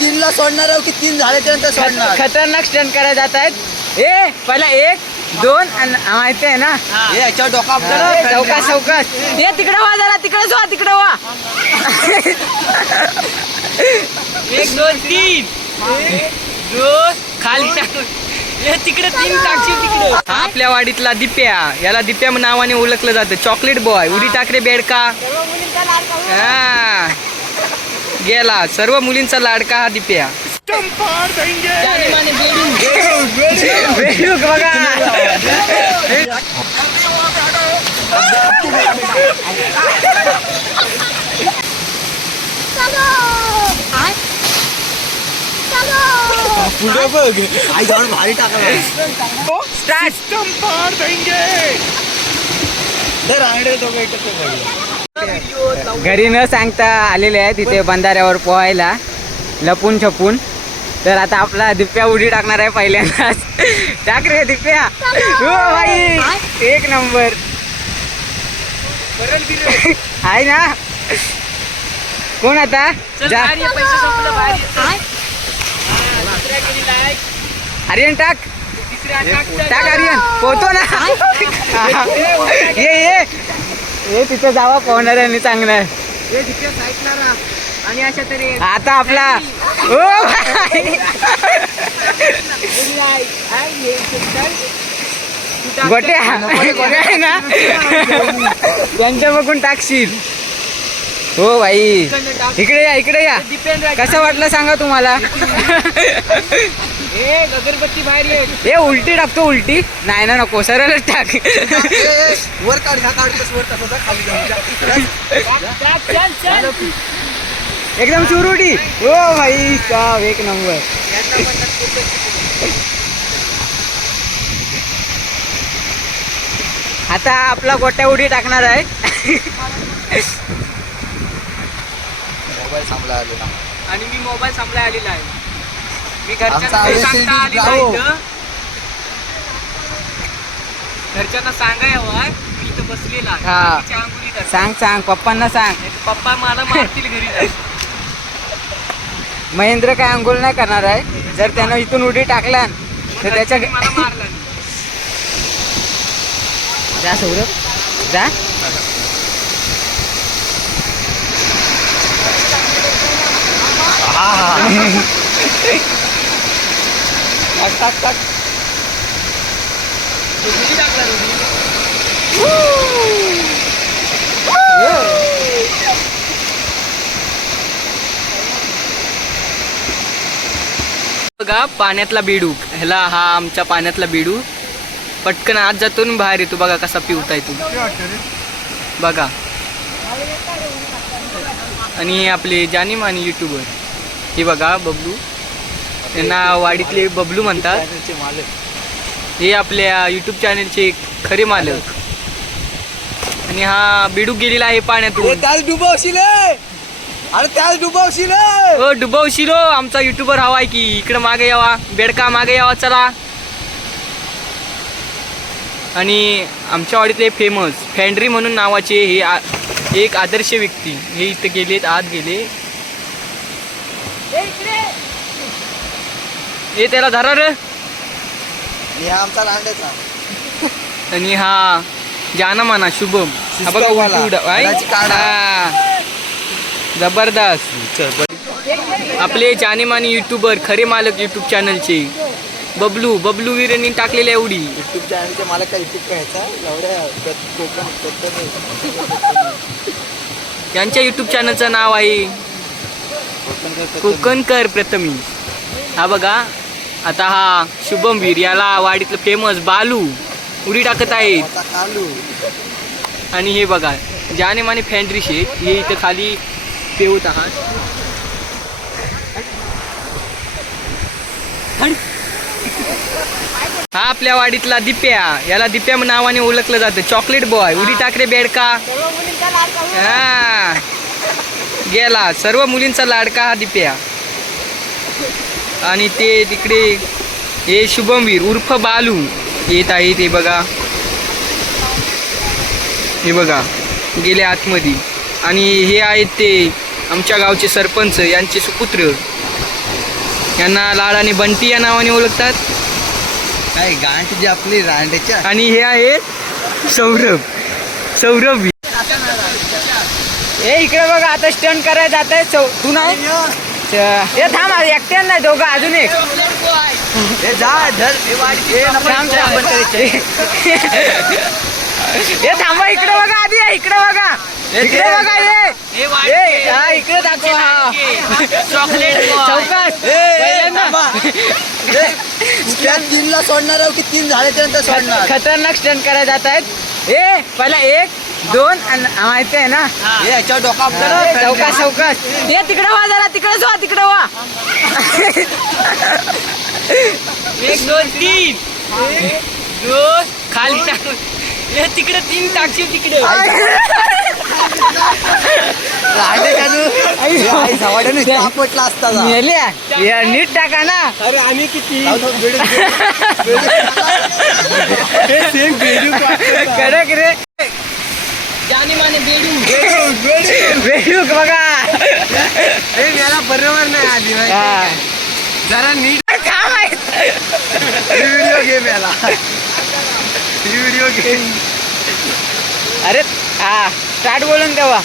तीनला सोडणार आहो की तीन झाल्याच्यानंतर सोडणार? खतरनाक स्टंट करायला जात आहेत. ए पहिला एक दोन आणि माहिती आहे ना? हे. याच्यावर डोका ए, चौकास चौकास. ये तिकडे वा जरा तिकडेच वा तिकडे वा. एक दोन तीन. दोन. खाली हे तिकडे तीन टाकशील तिकडे. हा आपल्या वाडीतला दिप्या याला दिप्या नावाने ओळखलं जातं. Chocolate boy. उडी टाकरे बेडका. हा. गेला सर्व मुलींचा लाडका हा दिप्या पुढे बघ आई जाऊन भारी स्टार्ट दोघं एकत्र बघ. घरी न सांगता आलेले आहे तिथे बंधाऱ्यावर पोहायला लपून छपून. तर आता आपला दिप्या उडी टाकणार आहे पहिल्यांदाच. टाक रे दिप्या. हो भाई एक नंबर. आहे ना. कोण आता? जा. हा. आर्यन टाक, टाक आर्यन. पोहतो ना. ये ये. ये तिथे जावा पोहणाऱ्यांनी चांगलं आहे हे. आणि अशा तरी आता आपला ओ. गोट्या. ना. त्यांच्या बघून टाकशील. हो भाई इकडे या इकडे या. कसं वाटलं सांगा तुम्हाला. हे अगरबत्ती बाहेर ये. हे उलटी टाकतो उलटी. नाही ना नको सरळच टाक. ए, ए, वर काढ ह्या काढतोस वर का? खाली एकदम सुरुडी हो भाई साब एक नंबर. आता आपला गोट्या उडी टाकणार आहे. मोबाईल सांभाळा आलेला. आणि मी मोबाईल सांभाळायला आलेला आहे. मी आमचा घरच्यांना आवेश सांगता जाओ. इथं. घरच्यांना मी इथं बसलेला आहे. हा. सांग सांग पप्पांना सांग पप्पा मला मारतील घरी जाऊन. महेंद्र काय अंघोळ नाही करणार आहे जर त्यानं इथून उडी टाकला तर त्याच्या घरच्यांनी मला मारलं जा सौरभ जा टाक टाक टाक टाकला बघा पाण्यातला बिडू. ह्याला हा आमच्या पाण्यातला बिडू. पटकन आत जातो आणि बाहेर येतो बघा कसा पिवताय तू. बघा. आणि आपले जानीमानी आणि युट्यूबर हे बघा बबलू. त्यांना वाडीतले बबलू म्हणतात. हे आपल्या युट्यूब चॅनलचे खरे मालक. आणि हा बेडूक गेलेला आहे पाण्यातून. त्याच डुबवशील. अरे त्याच डुबवशील ए. हो डुबवशिलो आमचा युट्यूबर हवा आहे की. इकडं मागे यावा बेडका मागे यावा चला. आणि आमच्या वाडीतले फेमस फॅन्ड्री म्हणून नावाचे हे एक आदर्श व्यक्ती. हे इथं गेलेत आत गेले. हे त्याला धरा रे आणि हा आमचा रांड्याचा आणि हा जाना माना शुभम हा बघा सिस्कोवाला. उलटी उडा- आई? घराची काढा. हा. जबरदस्त. आपले जानेमाने युट्यूबर खरे मालक युट्यूब चॅनलचे बबलू बबलू वीरेंनी टाकलेल्या एवढी युट्यूब चॅनलचे मालक काय युट्यूब एवढ्या प्रत- कोकण यांच्या युट्यूब चॅनलचं नाव आहे कोकण कोकणकर प्रथमी हा बघा आता हा शुभमवीर याला वाडीतलं फेमस बालू उडी टाकत आहेत. आणि हे बघा जाने माने फॅन्ड्री शेक हे इथं खाली पेवत आहात. हा आपल्या वाडीतला दिप्या याला दिप्या नावाने ओळखलं जातं. चॉकलेट बॉय उडी टाकरे बेडका. हा. गेला सर्व मुलींचा लाडका हा दिप्या. आणि ते तिकडे हे शुभमवीर उर्फ बालू येत आहे ते बघा. हे बघा गेले आतमध्ये. आणि हे आहेत ते आमच्या गावचे सरपंच यांचे सुपुत्र. यांना लाडाने बंटी या नावाने ओळखतात. काय गांठ जी आपली रांडेच्या? आणि हे आहेत सौरभ. सौरभ. ए इकडे बघा आता स्टंट करायला जात आहे तू नाही हे थांब एकट्यानं नाही दोघं अजून एक. हे थांब, इकडे थांब. आपण करायचं. थांबा इकडे बघा आधी इकडे बघा. इकडे बघा ये ए, हा इकडे दाखव. ए, ए. ए, तीनला सोडणार की तीन झाल्याच्यानंतर सोडणार? खतरनाक स्टंट करायला जात आहेत ए पहिला एक. दोन आणि माहिती आहे ना? हे याच्यावर डोका ए, चौकास चौकास. हे तिकडे वा जरा तिकडेच वा तिकडे वा. एक दोन तीन. दोन खाली टाक. हे तिकडे तीन टाकशील तिकडे. जा. नीट टाका ना. अरे आम्ही किती. कडक रे जाने माने बेडू बेडूक बघा. मला बरोबर नाही आली माहिती. आहे. जरा नीट काय माहीत? व्हिडिओ गेम याला व्हिडिओ गेम अरे हा. स्टार्ट बोलून तेव्हा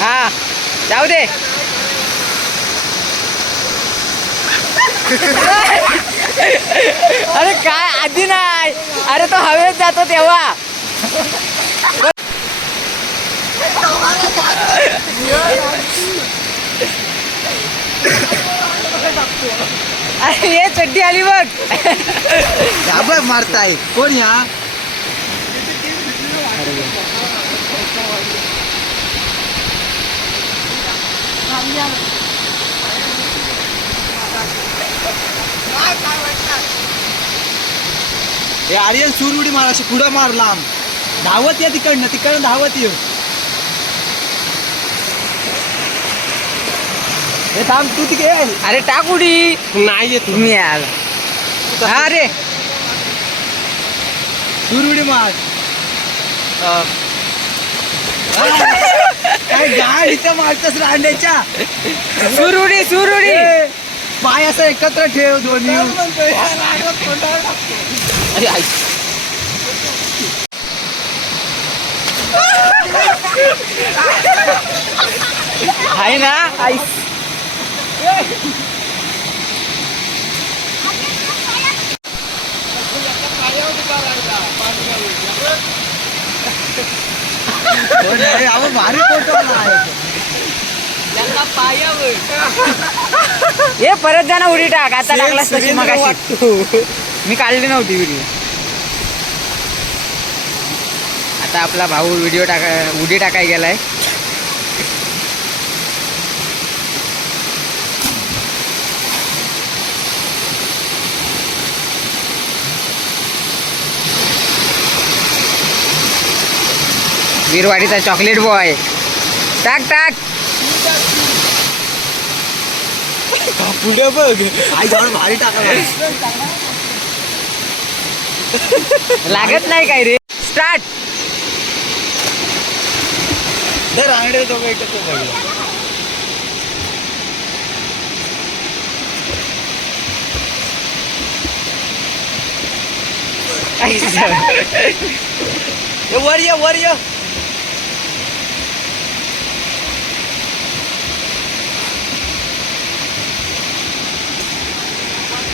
हा. जाऊ दे. अरे काय? आधी नाही. अरे तो हवेत जातो तेव्हा. ये चड्डी आली बघ. बघ मारताय. कोण या? हे आर्यन सूर उडी मारा पुढं मार लांब. धावत ये तिकडनं तिकडनं धावत ये. हे थांब तू तिकडे. अरे टाक उडी. नाही येत. तुम्ही याल अरे. सूर उडी मार. काय गाड इथं मारतस रांड्याच्या सुरुडी सुरुडी पाय असं एकत्र ठेव दोन्ही अरे आई आहे ना? हो भारी फोटो पायावर. ये परत जा ना उडी टाक. आता टाकलास तशी सुरेंद्र मग वाटतो. मी काढली नव्हती व्हिडिओ आता आपला भाऊ व्हिडिओ टाका उडी टाकाय गेलाय. वीरवाडीचा चॉकलेट बॉय टाक टाक. पुढे बघ. आई जाऊन भारी टाकला लागत नाही काय रे? स्टार्ट तर रांगडे दोघं एकत्र बघ वर ये वर ये.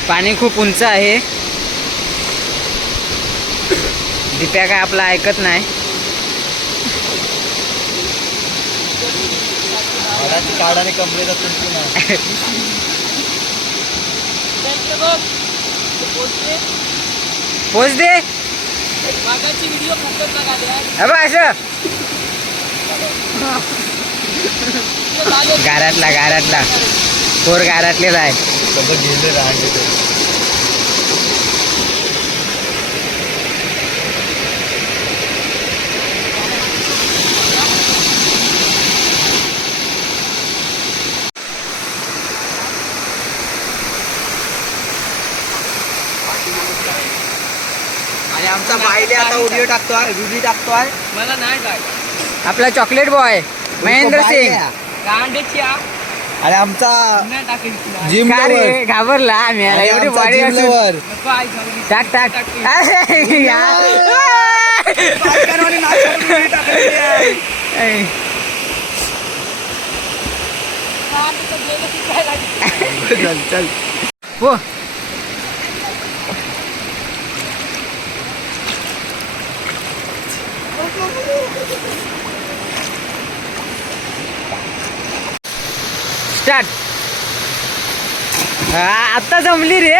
पाणी खूप उंच आहे. दिप्या काय आपला ऐकत नाही. काढाने कमरेचा तुटतो ना पोच दे. असं. गारातला गारातला पोर गारातलेच आहे सगळं गेले रांडे ते. आणि आमचा बायले टाकतोय उडी टाकतोय. मला नाही काय. आपला चॉकलेट बॉय महेंद्र सिंग. आहे. गांडेची आणि आमचा. जिम रे? घाबरला? आम्ही एवढी बॉडी. टाक टाक. अरे. चल चल. हो स्टार्ट. आता जमली रे.